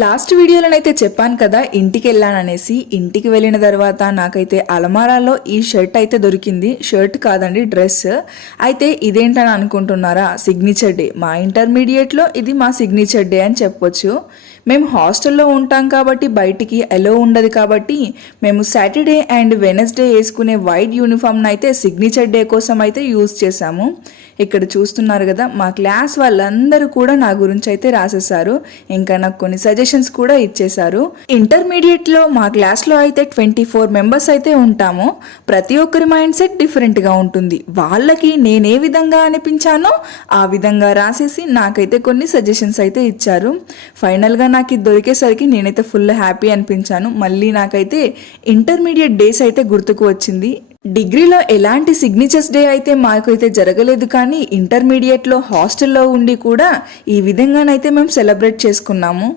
Last వీడియోలోనైతే చెప్పాను కదా ఇంటికి వెళ్ళాననేసి. ఇంటికి వెళ్ళిన తర్వాత నాకైతే అలమారాలో ఈ షర్ట్ అయితే దొరికింది. షర్ట్ కాదండి, డ్రెస్. అయితే ఇదేంటని అనుకుంటున్నారా? Signature day. మా ఇంటర్మీడియట్లో ఇది మా సిగ్నేచర్ డే అని చెప్పొచ్చు. మేము హాస్టల్లో ఉంటాం కాబట్టి బయటికి ఎలో ఉండదు కాబట్టి మేము సాటర్డే అండ్ వెనస్డే వేసుకునే వైట్ యూనిఫామ్ని అయితే సిగ్నేచర్ డే కోసం అయితే యూజ్ చేశాము. ఇక్కడ చూస్తున్నారు కదా, మా క్లాస్ వాళ్ళందరూ కూడా నా గురించి అయితే రాసేసారు. ఇంకా నాకు కొన్ని సజెషన్స్ కూడా ఇచ్చేశారు. ఇంటర్మీడియట్లో మా క్లాస్లో అయితే 24 మెంబర్స్ అయితే ఉంటాము. ప్రతి ఒక్కరి మైండ్ సెట్ డిఫరెంట్గా ఉంటుంది. వాళ్ళకి నేనే విధంగా అనిపించానో ఆ విధంగా రాసేసి నాకైతే కొన్ని సజెషన్స్ అయితే ఇచ్చారు. ఫైనల్గా నాకు ఇది దొరికేసరికి నేనైతే ఫుల్ హ్యాపీ అనిపించాను. మళ్ళీ నాకైతే ఇంటర్మీడియట్ డేస్ అయితే గుర్తుకు వచ్చింది. డిగ్రీలో ఎలాంటి సిగ్నేచర్స్ డే అయితే మాకైతే జరగలేదు, కానీ ఇంటర్మీడియట్లో హాస్టల్లో ఉండి కూడా ఈ విధంగానైతే మేము సెలబ్రేట్ చేసుకున్నాము.